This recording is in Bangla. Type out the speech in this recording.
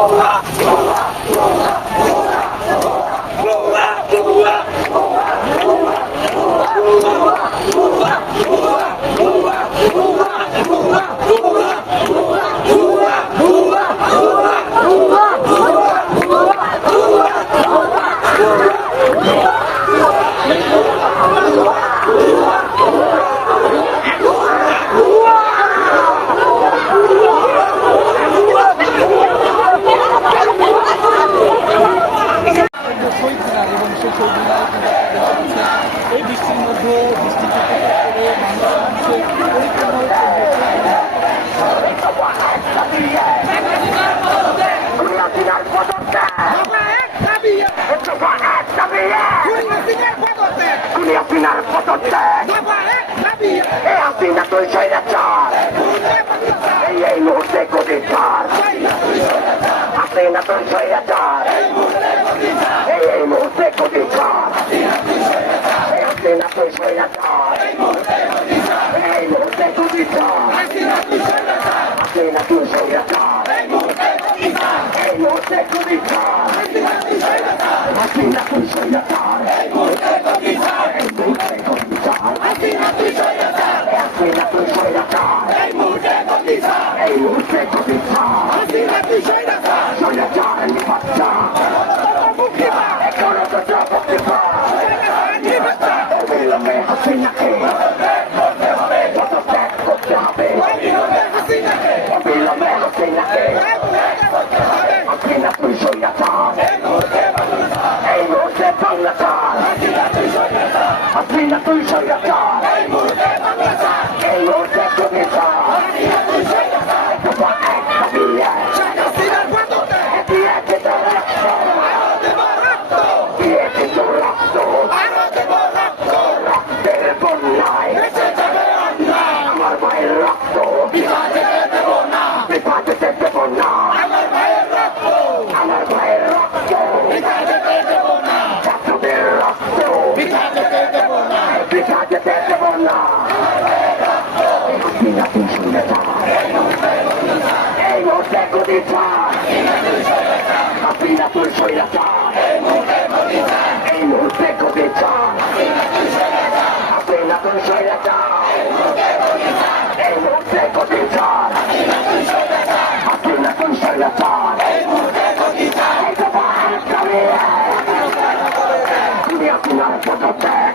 走了，走了，走了。এই বৃষ্টির মধ্যে উপেক্ষা করে মানুষ মানুষের পরিপূর্ণ হচ্ছে দুনিয়ার পদত্যাগ এই হাসিনা তুই স্বৈরাচার এই এই মুহূর্তে গতির ছাড় মুহূর্তে তুই স্বৈরাচার এই মুহূর্তে ছাড় হাসিনা তুই স্বৈরাচার এই মুহূর্তে ছাড় হাসিনা তুই স্বৈরাচার এই মুহূর্তে ছাড় হাসিনা তুই স্বৈরাচার এই মুহূর্তে গতির ছাড় এই মুহূর্তে গতির ছাড় হাসিনা তুই স্বৈরাচার স্বৈরাচার নিবাচ্চা এখনও তো জবাবকে অবিলম্বে হাসিনাকে পদত্যাগ করতে হবে অবিলম্বে হাসিনাকে হাসিনা তুই স্বৈরাচার এই মুহূর্তে বাংলা হাসিনা তুই বিভাজে দেব না হাসিনা তুই শুনে এই মুহূর্তে গতি তুই সইরা যা এই মুহূর্তে গতি তুই সইরা যা এই মুহূর্তে গতি তুই সইরা যা এই দাবি এক। তুমি আপনার পদত্যাগ